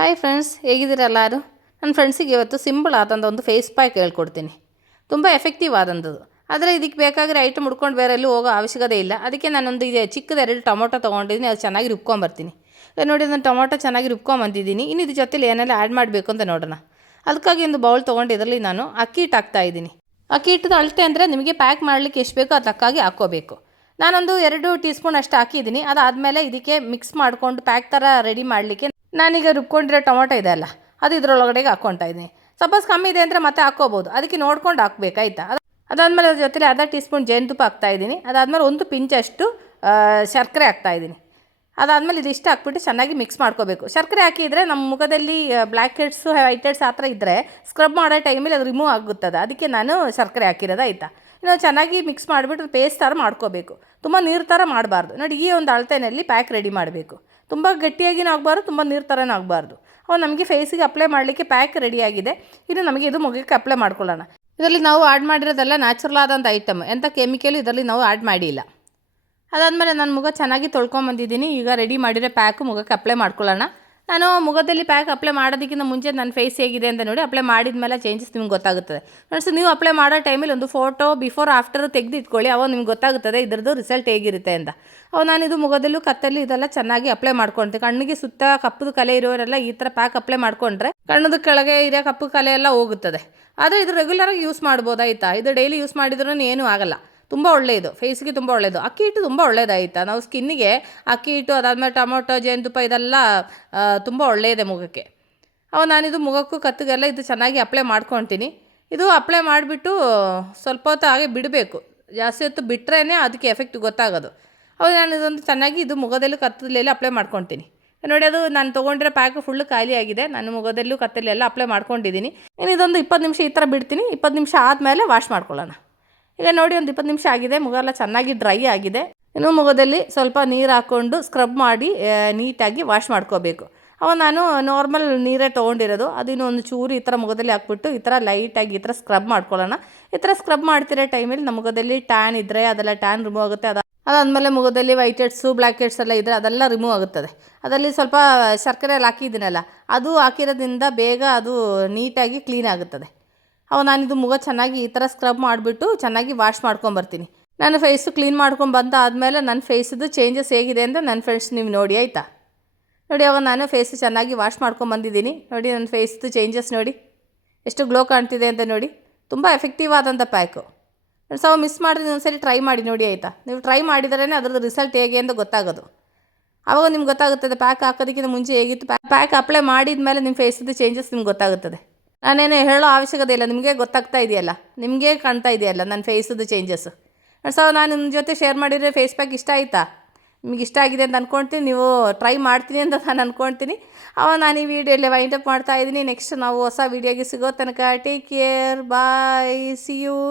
Hi friends, ಹೇಗಿದ್ದೀರಾ ಎಲ್ಲರೂ? ನನ್ನ ಫ್ರೆಂಡ್ಸಿಗೆ ಇವತ್ತು ಸಿಂಪಲ್ ಆದಂಥ ಒಂದು ಫೇಸ್ ಪ್ಯಾಕ್ ಹೇಳ್ಕೊಡ್ತೀನಿ. ತುಂಬ ಎಫೆಕ್ಟಿವ್ ಆದಂಥದ್ದು. ಆದರೆ ಇದಕ್ಕೆ ಬೇಕಾದರೆ ಐಟಮ್ ಹುಡ್ಕೊಂಡು ಬೇರೆ ಎಲ್ಲೂ ಹೋಗೋ ಅವಶ್ಯಕತೆ ಇಲ್ಲ. ಅದಕ್ಕೆ ನಾನೊಂದು ಚಿಕ್ಕದು 2 ಟೊಮೊಟೊ ತೊಗೊಂಡಿದ್ದೀನಿ. ಅದು ಚೆನ್ನಾಗಿ ರುಬ್ಕೊಂಬರ್ತೀನಿ. ನೋಡಿ, ನಾನು ಟೊಮೊಟೊ ಚೆನ್ನಾಗಿ ರುಬ್ಕೊಂಬಂದಿದ್ದೀನಿ. ಇನ್ನು ಇದ್ರ ಜೊತೆಲಿ ಏನೆಲ್ಲ ಆ್ಯಡ್ ಮಾಡಬೇಕು ಅಂತ ನೋಡೋಣ. ಅದಕ್ಕಾಗಿ ಒಂದು ಬೌಲ್ ತೊಗೊಂಡು ಇದರಲ್ಲಿ ನಾನು ಅಕ್ಕಿ ಹಿಟ್ಟು ಹಾಕ್ತಾಯಿದ್ದೀನಿ. ಅಕ್ಕಿ ಹಿಟ್ಟದ ಅಳತೆ ಅಂದರೆ ನಿಮಗೆ ಪ್ಯಾಕ್ ಮಾಡಲಿಕ್ಕೆ ಎಷ್ಟು ಬೇಕೋ ಅದಕ್ಕಾಗಿ ಹಾಕ್ಕೋಬೇಕು. ನಾನೊಂದು 2 ಟೀ ಸ್ಪೂನ್ ಅಷ್ಟು ಹಾಕಿದ್ದೀನಿ. ಅದಾದಮೇಲೆ ಇದಕ್ಕೆ ಮಿಕ್ಸ್ ಮಾಡಿಕೊಂಡು ಪ್ಯಾಕ್ ಥರ ರೆಡಿ ಮಾಡಲಿಕ್ಕೆ ನಾನೀಗ ರುಬ್ಕೊಂಡಿರೋ ಟೊಮೊಟೊ ಇದೆ ಅಲ್ಲ, ಅದು ಇದರೊಳಗಡೆಗೆ ಹಾಕ್ಕೊತಾ ಇದ್ದೀನಿ. ಸಪೋಸ್ ಕಮ್ಮಿ ಇದೆ ಅಂದರೆ ಮತ್ತೆ ಹಾಕ್ಕೋಬೋದು, ಅದಕ್ಕೆ ನೋಡ್ಕೊಂಡು ಹಾಕ್ಬೇಕಾಯ್ತಾ. ಅದಾದಮೇಲೆ ಅದ್ರ ಜೊತೆಲಿ ಅರ್ಧ ಟೀ ಸ್ಪೂನ್ ಜೇನುತುಪ್ಪ ಹಾಕ್ತಾಯಿದ್ದೀನಿ. ಅದಾದಮೇಲೆ 1 ಪಿಂಚಷ್ಟು ಶರ್ಕರೆ ಹಾಕ್ತಾಯಿದ್ದೀನಿ. ಅದಾದಮೇಲೆ ಇದಿಷ್ಟು ಹಾಕ್ಬಿಟ್ಟು ಚೆನ್ನಾಗಿ ಮಿಕ್ಸ್ ಮಾಡ್ಕೋಬೇಕು. ಶರ್ಕರೆ ಹಾಕಿದರೆ ನಮ್ಮ ಮುಖದಲ್ಲಿ ಬ್ಲ್ಯಾಕ್ ಹೆಡ್ಸು ವೈಟ್ ಹೆಡ್ಸ್ ಆ ಥರ ಇದ್ದರೆ ಸ್ಕ್ರಬ್ ಮಾಡೋ ಟೈಮಲ್ಲಿ ಅದು ರಿಮೂವ್ ಆಗುತ್ತದೆ. ಅದಕ್ಕೆ ನಾನು ಶರ್ಕರೆ ಹಾಕಿರೋದು ಆಯಿತಾ. ಇನ್ನು ಚೆನ್ನಾಗಿ ಮಿಕ್ಸ್ ಮಾಡಿಬಿಟ್ಟು ಪೇಸ್ಟ್ ಥರ ಮಾಡ್ಕೋಬೇಕು. ತುಂಬ ನೀರು ಥರ ಮಾಡಬಾರ್ದು. ನೋಡಿ, ಈ ಒಂದು ಅಳತೆಯಲ್ಲಿ ಪ್ಯಾಕ್ ರೆಡಿ ಮಾಡಬೇಕು. ತುಂಬ ಗಟ್ಟಿಯಾಗಿನೂ ಆಗಬಾರ್ದು, ತುಂಬ ನೀರು ಥರನೂ ಆಗಬಾರ್ದು. ನಮಗೆ ಫೇಸಿಗೆ ಅಪ್ಲೈ ಮಾಡಲಿಕ್ಕೆ ಪ್ಯಾಕ್ ರೆಡಿಯಾಗಿದೆ. ಇನ್ನು ನಮಗೆ ಇದು ಮುಖಕ್ಕೆ ಅಪ್ಲೈ ಮಾಡ್ಕೊಳ್ಳೋಣ. ಇದರಲ್ಲಿ ನಾವು ಆ್ಯಡ್ ಮಾಡಿರೋದೆಲ್ಲ ನ್ಯಾಚುರಲ್ ಆದಂಥ ಐಟಮ್, ಎಂಥ ಕೆಮಿಕಲ್ ಇದರಲ್ಲಿ ನಾವು ಆ್ಯಡ್ ಮಾಡಿಲ್ಲ. ಅದಾದಮೇಲೆ ನಾನು ಮುಖ ಚೆನ್ನಾಗಿ ತೊಳ್ಕೊಂಬಂದಿದ್ದೀನಿ. ಈಗ ರೆಡಿ ಮಾಡಿರೋ ಪ್ಯಾಕು ಮುಖಕ್ಕೆ ಅಪ್ಲೈ ಮಾಡ್ಕೊಳ್ಳೋಣ. ನಾನು ಮುಖದಲ್ಲಿ ಪ್ಯಾಕ್ ಅಪ್ಲೈ ಮಾಡೋದಕ್ಕಿಂತ ಮುಂಚೆ ನನ್ನ ಫೇಸ್ ಹೇಗಿದೆ ಅಂತ ನೋಡಿ ಅಪ್ಲೈ ಮಾಡಿದ ಮೇಲೆ ಚೇಂಜಸ್ ನಿಮ್ಗೆ ಗೊತ್ತಾಗುತ್ತದೆ. ಫ್ರೆಂಡ್ಸ್, ನೀವು ಅಪ್ಲೈ ಮಾಡೋ ಟೈಮಲ್ಲಿ ಒಂದು ಫೋಟೋ ಬಿಫೋರ್ ಆಫ್ಟರ್ ತೆಗೆದು ಇಟ್ಕೊಳ್ಳಿ. ಅವಾಗ ನಿಮ್ಗೆ ಗೊತ್ತಾಗುತ್ತದೆ ಇದರದ್ದು ರಿಸಲ್ಟ್ ಹೇಗಿರುತ್ತೆ ಅಂತ. ನಾನಿದು ಮುಖದಲ್ಲೂ ಕತ್ತಲ್ಲಿ ಇದೆಲ್ಲ ಚೆನ್ನಾಗಿ ಅಪ್ಲೈ ಮಾಡ್ಕೊಳ್ತೀನಿ. ಕಣ್ಣಿಗೆ ಸುತ್ತ ಕಪ್ಪು ಕಲೆ ಇರೋರೆಲ್ಲ ಈ ಥರ ಪ್ಯಾಕ್ ಅಪ್ಲೈ ಮಾಡ್ಕೊಂಡ್ರೆ ಕಣ್ಣದ ಕೆಳಗೆ ಇರೋ ಕಪ್ಪು ಕಲೆ ಎಲ್ಲ ಹೋಗುತ್ತದೆ. ಆದರೆ ಇದು ರೆಗ್ಯುಲರಾಗಿ ಯೂಸ್ ಮಾಡ್ಬೋದಾಯ್ತಾ. ಇದು ಡೈಲಿ ಯೂಸ್ ಮಾಡಿದ್ರೂ ಏನೂ ಆಗಲ್ಲ. ತುಂಬ ಒಳ್ಳೆಯದು, ಫೇಸ್ಗೆ ತುಂಬ ಒಳ್ಳೆಯದು. ಅಕ್ಕಿ ಹಿಟ್ಟು ತುಂಬ ಒಳ್ಳೆಯದಾಯಿತಾ. ನಾವು ಸ್ಕಿನ್ನಿಗೆ ಅಕ್ಕಿ ಹಿಟ್ಟು, ಅದಾದಮೇಲೆ ಟೊಮೊಟೊ, ಜೇನುತುಪ್ಪ ಇದೆಲ್ಲ ತುಂಬ ಒಳ್ಳೆಯದೆ ಮುಖಕ್ಕೆ. ನಾನಿದು ಮುಖಕ್ಕೂ ಕತ್ತಿಗೆಲ್ಲ ಇದು ಚೆನ್ನಾಗಿ ಅಪ್ಲೈ ಮಾಡ್ಕೊತೀನಿ. ಇದು ಅಪ್ಲೈ ಮಾಡಿಬಿಟ್ಟು ಸ್ವಲ್ಪ ಹೊತ್ತು ಹಾಗೆ ಬಿಡಬೇಕು. ಜಾಸ್ತಿ ಹೊತ್ತು ಬಿಟ್ಟರೆ ಅದಕ್ಕೆ ಎಫೆಕ್ಟ್ ಗೊತ್ತಾಗೋದು. ನಾನು ಇದೊಂದು ಚೆನ್ನಾಗಿ ಇದು ಮುಖದಲ್ಲೂ ಕತ್ತಲೆಲ್ಲ ಅಪ್ಲೈ ಮಾಡ್ಕೊತೀನಿ. ನೋಡಿ, ಅದು ನಾನು ತೊಗೊಂಡಿರೋ ಪ್ಯಾಕು ಫುಲ್ಲು ಖಾಲಿಯಾಗಿದೆ. ನಾನು ಮುಖದಲ್ಲೂ ಕತ್ತಲೆಲ್ಲ ಅಪ್ಲೈ ಮಾಡ್ಕೊಂಡಿದ್ದೀನಿ. ಇನ್ನು ಇದೊಂದು 20 ನಿಮಿಷ ಈ ಥರ ಬಿಡ್ತೀನಿ. 20 ನಿಮಿಷ ಆದಮೇಲೆ ವಾಶ್ ಮಾಡ್ಕೊಳ್ಳೋಣ. ಈಗ ನೋಡಿ, ಒಂದು 20 ನಿಮಿಷ ಆಗಿದೆ. ಮುಖ ಎಲ್ಲ ಚೆನ್ನಾಗಿ ಡ್ರೈ ಆಗಿದೆ. ಇನ್ನು ಮುಖದಲ್ಲಿ ಸ್ವಲ್ಪ ನೀರು ಹಾಕ್ಕೊಂಡು ಸ್ಕ್ರಬ್ ಮಾಡಿ ನೀಟಾಗಿ ವಾಶ್ ಮಾಡ್ಕೋಬೇಕು. ನಾನು ನಾರ್ಮಲ್ ನೀರೇ ತೊಗೊಂಡಿರೋದು. ಅದು ಇನ್ನೊಂದು ಚೂರು ಈ ಥರ ಮುಖದಲ್ಲಿ ಹಾಕ್ಬಿಟ್ಟು ಈ ಥರ ಲೈಟಾಗಿ ಈ ಥರ ಸ್ಕ್ರಬ್ ಮಾಡ್ಕೊಳ್ಳೋಣ. ಈ ಥರ ಸ್ಕ್ರಬ್ ಮಾಡ್ತಿರೋ ಟೈಮಲ್ಲಿ ನಮ್ಮ ಮುಖದಲ್ಲಿ ಟ್ಯಾನ್ ಇದ್ದರೆ ಅದೆಲ್ಲ ಟ್ಯಾನ್ ರಿಮೂವ್ ಆಗುತ್ತೆ. ಅದಾದಮೇಲೆ ಮುಖದಲ್ಲಿ ವೈಟ್ ಹೆಡ್ಸು ಬ್ಲ್ಯಾಕ್ ಹೆಡ್ಸ್ ಎಲ್ಲ ಇದ್ದರೆ ಅದೆಲ್ಲ ರಿಮೂವ್ ಆಗುತ್ತದೆ. ಅದರಲ್ಲಿ ಸ್ವಲ್ಪ ಶರ್ಕರೆ ಎಲ್ಲ ಹಾಕಿದ್ದೀನಲ್ಲ, ಅದು ಹಾಕಿರೋದ್ರಿಂದ ಬೇಗ ಅದು ನೀಟಾಗಿ ಕ್ಲೀನ್ ಆಗುತ್ತದೆ. ನಾನಿದು ಮುಖ ಚೆನ್ನಾಗಿ ಈ ಥರ ಸ್ಕ್ರಬ್ ಮಾಡಿಬಿಟ್ಟು ಚೆನ್ನಾಗಿ ವಾಶ್ ಮಾಡ್ಕೊಂಬರ್ತೀನಿ. ನಾನು ಫೇಸು ಕ್ಲೀನ್ ಮಾಡ್ಕೊಂಡು ಬಂದಾದಮೇಲೆ ನನ್ನ ಫೇಸದು ಚೇಂಜಸ್ ಹೇಗಿದೆ ಅಂತ ನನ್ನ ಫ್ರೆಂಡ್ಸ್ ನೀವು ನೋಡಿ ಆಯಿತಾ. ನೋಡಿ, ನಾನು ಫೇಸು ಚೆನ್ನಾಗಿ ವಾಶ್ ಮಾಡ್ಕೊಂಬಂದಿದ್ದೀನಿ. ನೋಡಿ, ನನ್ನ ಫೇಸ್ದು ಚೇಂಜಸ್ ನೋಡಿ ಎಷ್ಟು ಗ್ಲೋ ಕಾಣ್ತಿದೆ ಅಂತ ನೋಡಿ. ತುಂಬ ಎಫೆಕ್ಟಿವ್ ಆದಂಥ ಪ್ಯಾಕು. ಮಿಸ್ ಮಾಡಿದ್ರೆ ಒಂದು ಸರಿ ಟ್ರೈ ಮಾಡಿ ನೋಡಿ ಆಯಿತಾ. ನೀವು ಟ್ರೈ ಮಾಡಿದ್ರೇ ಅದರದ್ದು ರಿಸಲ್ಟ್ ಹೇಗೆ ಅಂತ ಗೊತ್ತಾಗೋದು. ಆವಾಗ ನಿಮ್ಗೆ ಗೊತ್ತಾಗುತ್ತದೆ ಪ್ಯಾಕ್ ಹಾಕೋದಕ್ಕಿಂತ ಮುಂಚೆ ಹೇಗಿತ್ತು. ಪ್ಯಾಕ್ ಅಪ್ಲೈ ಮಾಡಿದ ಮೇಲೆ ನಿಮ್ಮ ಫೇಸದು ಚೇಂಜಸ್ ನಿಮ್ಗೆ ಗೊತ್ತಾಗುತ್ತದೆ. ನಾನೇನು ಹೇಳೋ ಅವಶ್ಯಕತೆ ಇಲ್ಲ, ನಿಮಗೆ ಗೊತ್ತಾಗ್ತಾ ಇದೆಯಲ್ಲ, ನಿಮಗೆ ಕಾಣ್ತಾ ಇದೆಯಲ್ಲ ನನ್ನ ಫೇಸದು ಚೇಂಜಸ್ಸು. ನಾನು ನಿಮ್ಮ ಜೊತೆ ಶೇರ್ ಮಾಡಿದರೆ ಫೇಸ್ ಪ್ಯಾಕ್ ಇಷ್ಟ ಆಯಿತಾ, ನಿಮಗೆ ಇಷ್ಟ ಆಗಿದೆ ಅಂತ ಅಂದ್ಕೊಳ್ತೀನಿ. ನೀವು ಟ್ರೈ ಮಾಡ್ತೀನಿ ಅಂತ ನಾನು ಅಂದ್ಕೊಳ್ತೀನಿ. ನಾನು ಈ ವಿಡಿಯೋಲ್ಲೇ ವೈಂಡ್ ಅಪ್ ಮಾಡ್ತಾಯಿದ್ದೀನಿ. ನೆಕ್ಸ್ಟ್ ನಾವು ಹೊಸ ವೀಡಿಯೋಗೆ ಸಿಗೋ ತನಕ take care, bye, see you.